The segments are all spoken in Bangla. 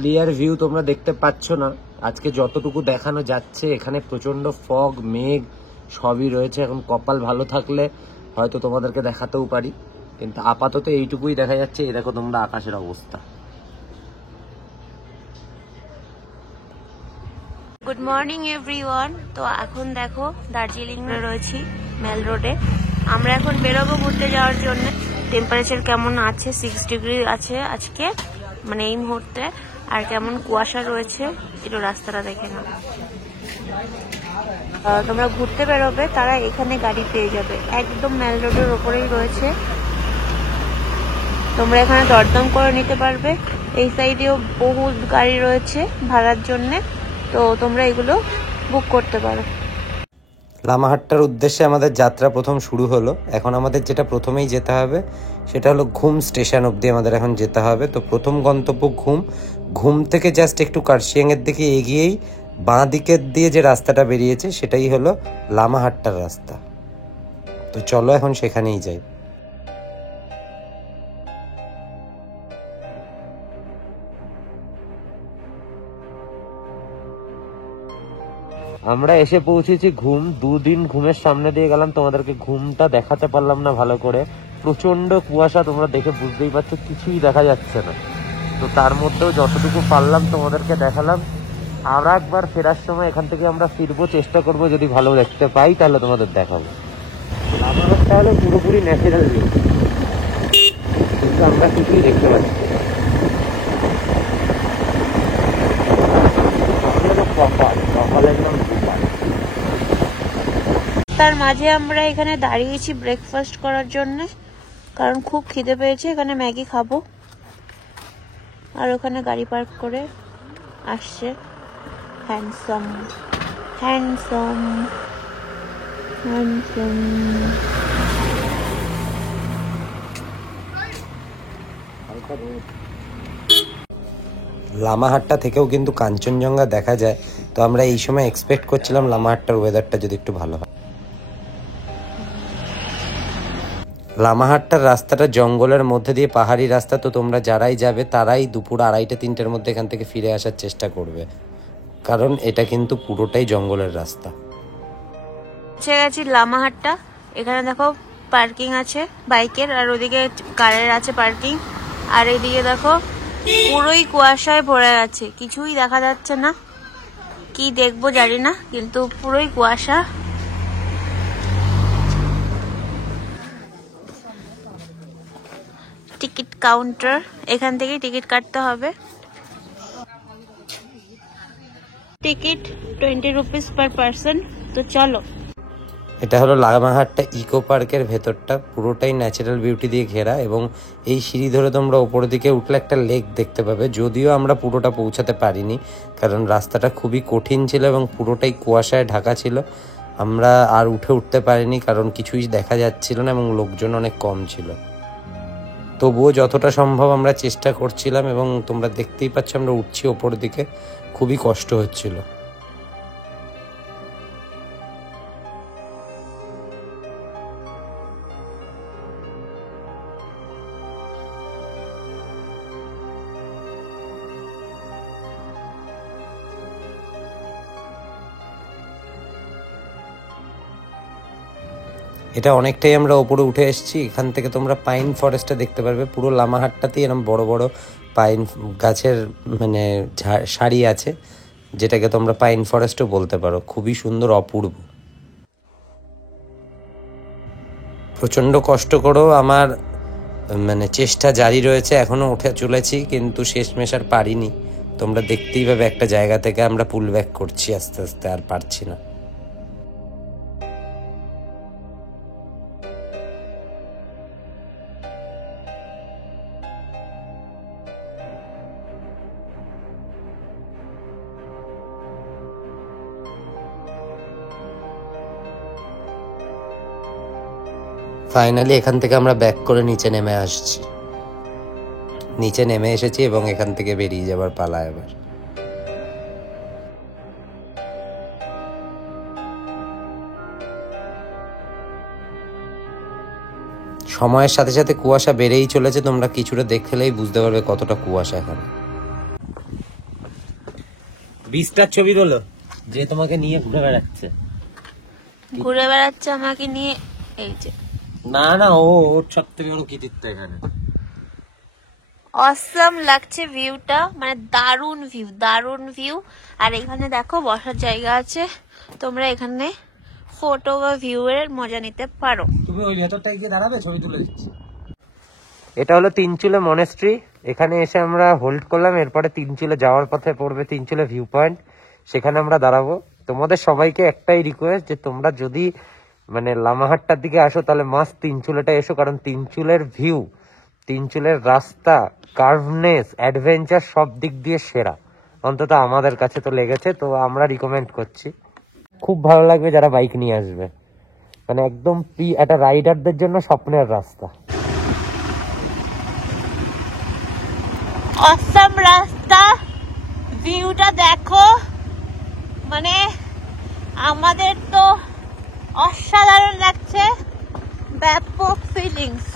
ক্লিয়ার ভিউ তোমরা দেখতে পাচ্ছ না। আজকে যতটুকু দেখানো যাচ্ছে এখানে প্রচন্ড ফগ, মেঘ সবই রয়েছে। এখন কপাল ভালো থাকলে হয়তো তোমাদেরকে দেখাতেও পারি, কিন্তু আপাতত এইটুকুই দেখা যাচ্ছে। এই দেখো তোমরা আকাশের অবস্থা। Good morning everyone. তো এখন দেখো দার্জিলিং রয়েছি মেল রোডে। আমরা এখন বেরোবো ঘুরতে যাওয়ার জন্য। টেম্পারেচার কেমন আছে, 6 ডিগ্রি আছে আজকে, মানে এই মুহূর্তে। আর কেমন কুয়াশা রয়েছে একটু রাস্তাটা দেখে নাও। তোমরা ঘুরতে বেরোবে তারা এখানে গাড়ি পেয়ে যাবে, একদম মেল রোডের ওপরেই রয়েছে। তোমরা এখানে দরদাম করে নিতে পারবে। এই সাইডেও বহু গাড়ি রয়েছে ভাড়ার জন্য, তো তোমরা এগুলো বুক করতে পারো। লামাহাট্টার উদ্দেশ্যে আমাদের যাত্রা প্রথম শুরু হলো। এখন আমাদের যেটা প্রথমেই যেতে হবে সেটা হলো ঘুম স্টেশন অবধি আমাদের এখন যেতে হবে। তো প্রথম গন্তব্য ঘুম। ঘুম থেকে জাস্ট একটু কার্শিয়াংয়ের দিকে এগিয়েই বাঁ দিকের দিয়ে যে রাস্তাটা বেরিয়েছে সেটাই হলো লামাহাট্টার রাস্তা। তো চলো এখন সেখানেই যাই। আমরা এসে পৌঁছেছি ঘুম। দুদিন ঘুমের সামনে দিয়ে গেলাম, তোমাদেরকে ঘুমটা দেখাতে পারলাম না ভালো করে। প্রচন্ড কুয়াশা, তোমরা দেখে বুঝতেই পারছো কিছুই দেখা যাচ্ছে না। তো তার মধ্যেও যতটুকু পারলাম তোমাদেরকে দেখালাম। আর একবার ফেরার সময় এখান থেকে আমরা ফিরবো, চেষ্টা করবো যদি ভালো দেখতে পাই তাহলে তোমাদের দেখাবো। রাস্তাটা হলো পুরোপুরি ন্যাচারাল ভিউ, কিন্তু আমরা কিছুই দেখতে পাচ্ছি। তার মাঝে আমরা এখানে দাঁড়িয়েছি ব্রেকফাস্ট করার জন্য, কারণ খুব খিদে পেয়েছে। এখানে ম্যাগি খাবো। আর ওখানে গাড়ি পার্ক করে আসছে হ্যান্ডসাম হ্যান্ডসাম হ্যান্ডসাম। লামাহাট্টা থেকেও কিন্তু কাঞ্চনজঙ্ঘা দেখা যায়। তো আমরা এই সময় এক্সপেক্ট করছিলাম লামাহাট্টার ওয়েদারটা যদি একটু ভালো হয়। লামাহাট্টার রাস্তাটা জঙ্গলের মধ্যে দিয়ে পাহাড়ি রাস্তা। তো তোমরা যারাই যাবে তারাই দুপুর 2:30-3টের মধ্যে এখান থেকে ফিরে আসার চেষ্টা করবে, কারণ এটা কিন্তু পুরোটাই জঙ্গলের রাস্তা। গেছি লামাহাট্টা। এখানে দেখো পার্কিং আছে বাইকের, আর ওদিকে কারের আছে পার্কিং। আর এদিকে দেখো পুরোই কুয়াশায় ভরে আছে, কিছুই দেখা যাচ্ছে না। কি দেখবো জানি না, কিন্তু পুরোই কুয়াশা। টিকিট কাউন্টার, এখান থেকে টিকিট কাটতে হবে। Ticket 20 rupees per person. তো চলো। এটা হলো লামাহাট্টা ইকো পার্কের ভেতরটা, পুরোটাই ন্যাচারাল বিউটি দিয়ে ঘেরা। এবং এই সিঁড়ি ধরে তোমরা উপরের দিকে উঠলে একটা লেক দেখতে পাবে। যদিও আমরা পুরোটা পৌঁছাতে পারিনি, কারণ রাস্তাটা খুবই কঠিন ছিল এবং পুরোটাই কুয়াশায় ঢাকা ছিল। আমরা আর উঠতে পারিনি, কারণ কিছুই দেখা যাচ্ছিল না এবং লোকজন অনেক কম ছিল। তবুও যতটা সম্ভব আমরা চেষ্টা করছিলাম, এবং তোমরা দেখতেই পাচ্ছ আমরা উঠছি ওপরের দিকে, খুবই কষ্ট হচ্ছিল। এটা অনেকটাই আমরা ওপরে উঠে এসেছি। এখান থেকে তোমরা পাইন ফরেস্টটা দেখতে পারবে। পুরো লামাহাট্টাতেই এরকম বড় বড় পাইন গাছের মানে সারি আছে, যেটাকে তোমরা পাইন ফরেস্টও বলতে পারো। খুবই সুন্দর, অপূর্ব। প্রচণ্ড কষ্ট করেও আমার মানে চেষ্টা জারি রয়েছে, এখনও উঠে চলেছি, কিন্তু শেষমেশ আর পারিনি। তোমরা দেখতেই পাবে একটা জায়গা থেকে আমরা পুল ব্যাক করছি আস্তে আস্তে, আর পারছি না। ফাইনালি এখান থেকে আমরা ব্যাক করে নিচে নেমে আসছি। নিচে নেমে এসেছি এবং এখান থেকে বেরিয়ে যাবার পালা এবার। সময়ের সাথে সাথে কুয়াশা বেড়েই চলেছে। তোমরা কিছুটা দেখলেই বুঝতে পারবে কতটা কুয়াশা এখানে। 20টার ছবি তোলো যে তোমাকে নিয়ে ঘুরে বেড়াচ্ছে। ঘুরে বেড়াচ্ছে আমাকে নিয়ে, এই যে। না না, ওর সব থেকে বড় কৃতিত্ব এখানে। অসাম লাগছে ভিউটা, মানে দারুণ ভিউ, দারুণ ভিউ। আর এখানে দেখো বসার জায়গা আছে, তোমরা এখানে ফটো বা ভিউ এর মজা নিতে পারো। তুমি ওই ভেতরটায় গিয়ে দাঁড়াবে, ছবি তুলে দিচ্ছি। এটা হলো তিনচুলে মনেস্ট্রি। এখানে এসে আমরা হোল্ড করলাম, এরপরে তিনচুলে যাওয়ার পথে পড়বে তিনচুলে ভিউ পয়েন্ট, সেখানে আমরা দাঁড়াবো। তোমাদের সবাইকে একটাই রিকোয়েস্ট যে তোমরা যদি মানে লামাহাট্টার দিকে আসো তাহলে মাস্ট তিনচুলেটা এসো, কারণ তিনচুলের ভিউ, তিনচুলের রাস্তা, কার্ভনেস, অ্যাডভেঞ্চার সব দিক দিয়ে সেরা, অন্তত আমাদের কাছে তো লেগেছে। তো আমরা রিকমেন্ড করছি, খুব ভালো লাগবে যারা বাইক নিয়ে আসবে, মানে একদম একটা রাইডারদের জন্য স্বপ্নের রাস্তা। অসাম রাস্তা, ভিউটা দেখো, মানে আমাদের তো অসাধারণ লাগছে, ব্যাপক ফিলিংস।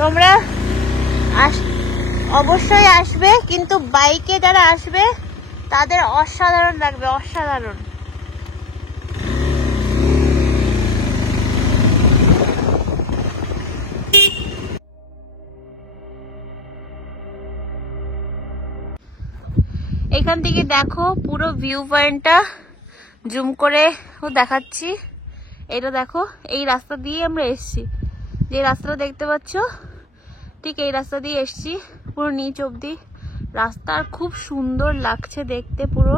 তোমরা অবশ্যই আসবে, কিন্তু বাইকে যারা আসবে তাদের অসাধারণ লাগবে, অসাধারণ। এখান থেকে দেখো পুরো ভিউ পয়েন্টটা, জুম করে দেখাচ্ছি। এটা দেখো, এই রাস্তা দিয়ে আমরা এসছি, যে রাস্তাটা দেখতে পাচ্ছ ঠিক এই রাস্তা দিয়ে এসছি, পুরো নিচ অব্দি রাস্তা। আর খুব সুন্দর লাগছে দেখতে পুরো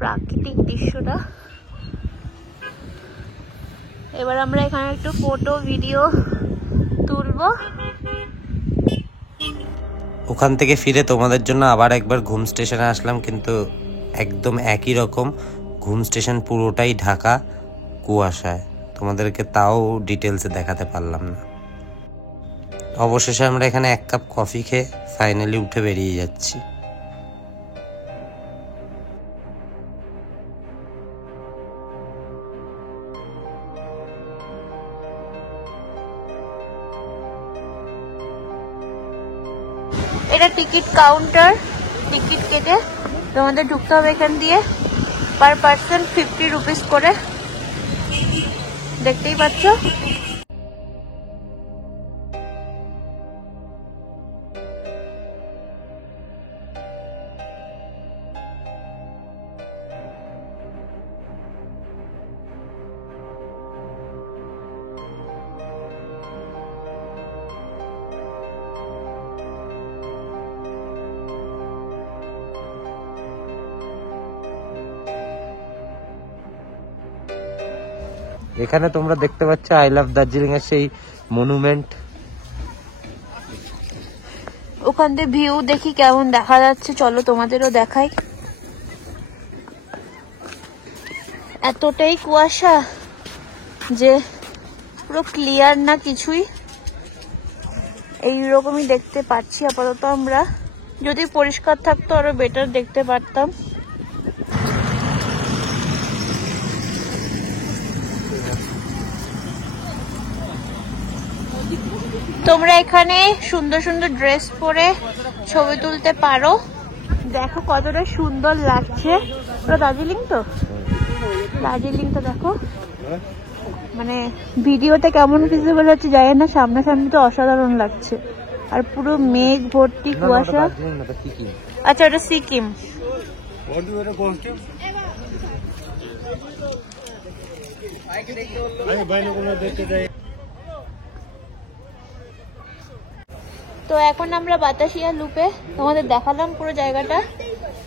প্রাকৃতিক দৃশ্যটা। এবার আমরা এখানে একটু ফটো ভিডিও তুলবো। ওখান থেকে ফিরে তোমাদের জন্য আবার একবার ঘুম স্টেশনে আসলাম, কিন্তু একদম একই রকম ঘুম স্টেশন, পুরোটাই ঢাকা কুয়াশায়, তোমাদেরকে তাও ডিটেলসে দেখাতে পারলাম না। অবশেষে আমরা এখানে 1 কাপ কফি খেয়ে ফাইনালি উঠে বেরিয়ে যাচ্ছি। এটা টিকিট কাউন্টার, টিকিট কেটে তোমাদের ঢুকতে হবে এখান দিয়ে। পার পার্সন 50 রুপিস করে, দেখতেই পাচ্ছ। এখানে তোমরা দেখতে পাচ্ছ আই লাভ দার্জিলিং এর সেই মনুমেন্ট। ওখান থেকে ভিউ দেখি কেমন দেখা যাচ্ছে, চলো তোমাদেরও দেখাই। এতটাই কুয়াশা যে পুরো ক্লিয়ার না কিছুই, এইরকমই দেখতে পাচ্ছি আপাতত আমরা। যদি পরিষ্কার থাকতো আরো বেটার দেখতে পারতাম। তোমরা এখানে সুন্দর সুন্দর ড্রেস পরে ছবি তুলতে পারো। দেখো কতটা সুন্দর লাগছে, পুরো দার্জিলিং তো, দার্জিলিংটা দেখো, মানে ভিডিওতে কেমন ভিজিবল হচ্ছে জানি না, সামনাসামনি তো অসাধারণ লাগছে। আর পুরো মেঘ ভর্তি কুয়াশা। আচ্ছা, ওটা সিকিম। তো এখন আমরা বাতাসিয়া লুপে তোমাদের দেখালাম পুরো জায়গাটা,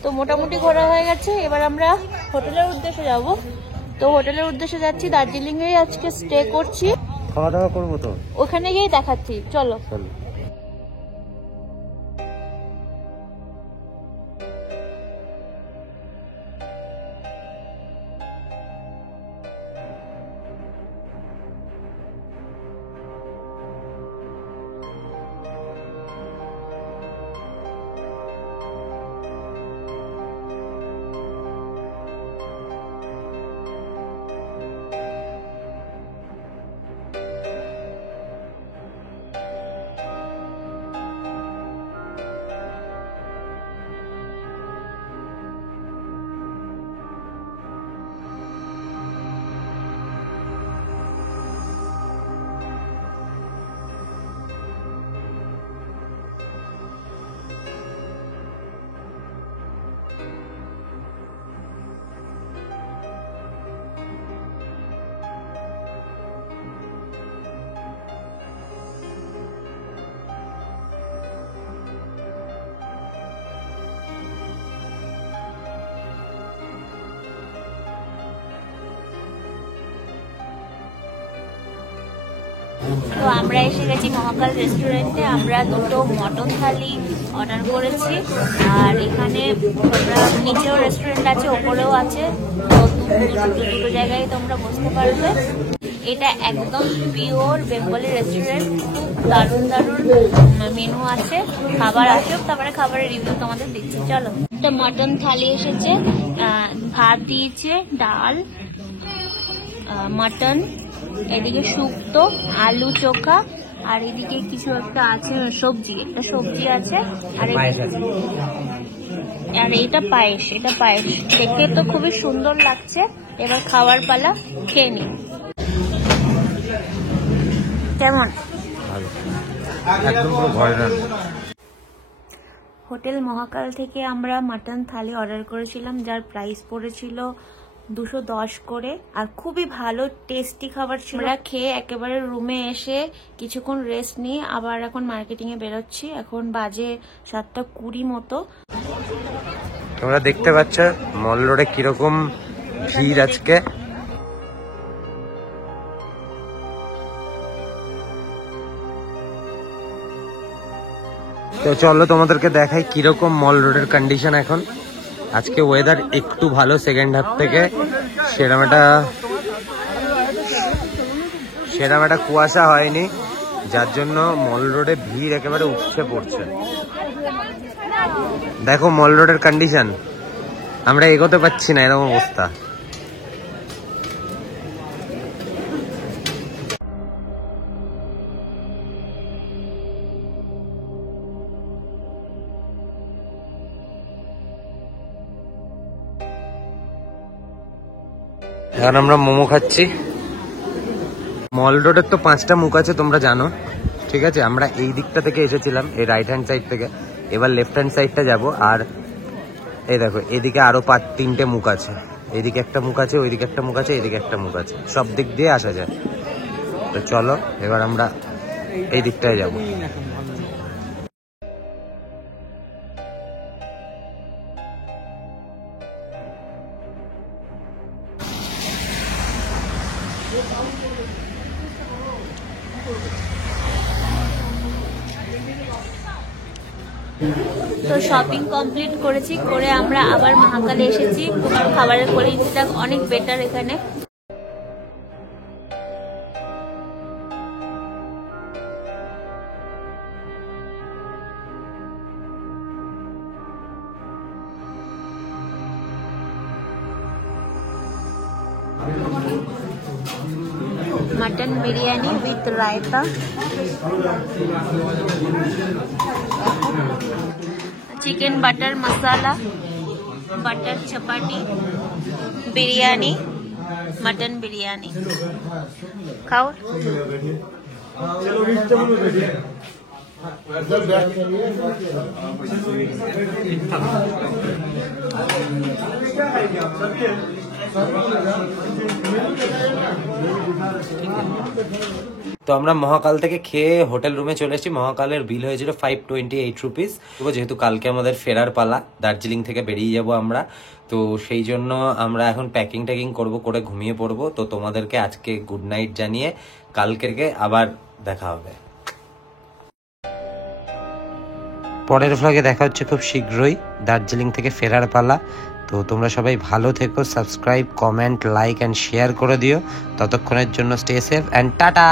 তো মোটামুটি ঘোরা হয়ে গেছে। এবার আমরা হোটেলের উদ্দেশ্যে যাব। তো হোটেলের উদ্দেশ্যে যাচ্ছি, দার্জিলিং এ আজকে স্টে করছি, খাওয়া দাওয়া করবো তো, ওখানে গিয়ে দেখাচ্ছি, চলো। তো আমরা এসে গেছি মহাকাল রেস্টুরেন্টে। আমরা দুটো মটন থালি অর্ডার করেছি, আর এখানে তোমরা নিচেও রেস্টুরেন্ট আছে, ওপরেও আছে, তো দুটো জায়গায় তোমরা বসতে পারবে। এটা একদম পিওর বেঙ্গলি রেস্টুরেন্ট, খুব দারুণ দারুণ মেনু আছে। খাবার আসুক, তারপরে খাবারের রিভিউ তোমাদের দিচ্ছি। চলো, একটা মটন থালি এসেছে, ভাত দিয়েছে, ডাল, মটন, এদিকে শুক্তো, আলু চোখা, আর এদিকে কিছু একটা আছে, একটা সবজি আছে, আর এইটা পায়েস। এটা পায়েস দেখতে তো খুবই সুন্দর লাগছে। এবার খাওয়ার পালা, খেয়ে নি। কেমন? হোটেল মহাকাল থেকে আমরা মাটন থালি অর্ডার করেছিলাম, যার প্রাইস পড়েছিল 210 করে, আর খুবই ভালো টেস্টি খাবার ছিল। আমরা খেয়ে একেবারে রুমে এসে কিছুক্ষণ রেস্ট নিয়ে আবার এখন মার্কেটিং এ বেরোচ্ছি। এখন বাজে 7:20 মতো। তোমরা দেখতে পাচ্ছ মল রোডে কিরকম ভিড় আজকে। তো চলো তোমাদেরকে দেখাই কিরকম মল রোডের কন্ডিশন এখন। আজকে ওয়েদার একটু ভালো, সেকেন্ড হাফ থেকে সেরকম একটা কুয়াশা হয়নি, যার জন্য মল রোডে ভিড় একেবারে উপচে পড়ছে। দেখো মল রোডের কন্ডিশন, আমরা এগোতে পারছি না, এরকম অবস্থা। এখন আমরা মোমো খাচ্ছি। মল রোডের তো 5টা মুখ আছে তোমরা জানো, ঠিক আছে। আমরা এই দিকটা থেকে এসেছিলাম, এই রাইট হ্যান্ড সাইড থেকে, এবার লেফট হ্যান্ড সাইডটা যাব। আর এই দেখো এদিকে আরো 3টে মুখ আছে, এদিকে একটা মুখ আছে, ওইদিকে একটা মুখ আছে, এদিকে একটা মুখ আছে, সব দিক দিয়ে আসা যায়। তো চলো এবার আমরা এই দিকটায় যাব। তো শপিং কমপ্লিট করেছি, করে আমরা আবার মহাকালে এসেছি। খাবারের কোয়ালিটিটা অনেক বেটার এখানে। Mutton biryani with raita, chicken butter masala, butter chapati, biryani, mutton biryani. खाओ। তো আমরা মহাকাল থেকে খেয়ে হোটেল রুমে চলে এসেছি। মহাকালের বিল হয়েছিল 528 রুপিস। যেহেতু কালকে আমাদের ফেরার পালা, দার্জিলিং থেকে বেরিয়ে যাব আমরা, তো সেই জন্য আমরা এখন প্যাকিং করব, করে ঘুমিয়ে পড়বো। তো তোমাদেরকে আজকে গুড নাইট জানিয়ে কালকে আবার দেখা হবে। পরের ভ্লগে দেখা হচ্ছে খুব শীঘ্রই। দার্জিলিং থেকে ফেরার পালা। তো তোমরা সবাই ভালো থেকো, subscribe, comment, like and share করে দিও। ততক্ষণের জন্য স্টে সেফ অ্যান্ড টাটা।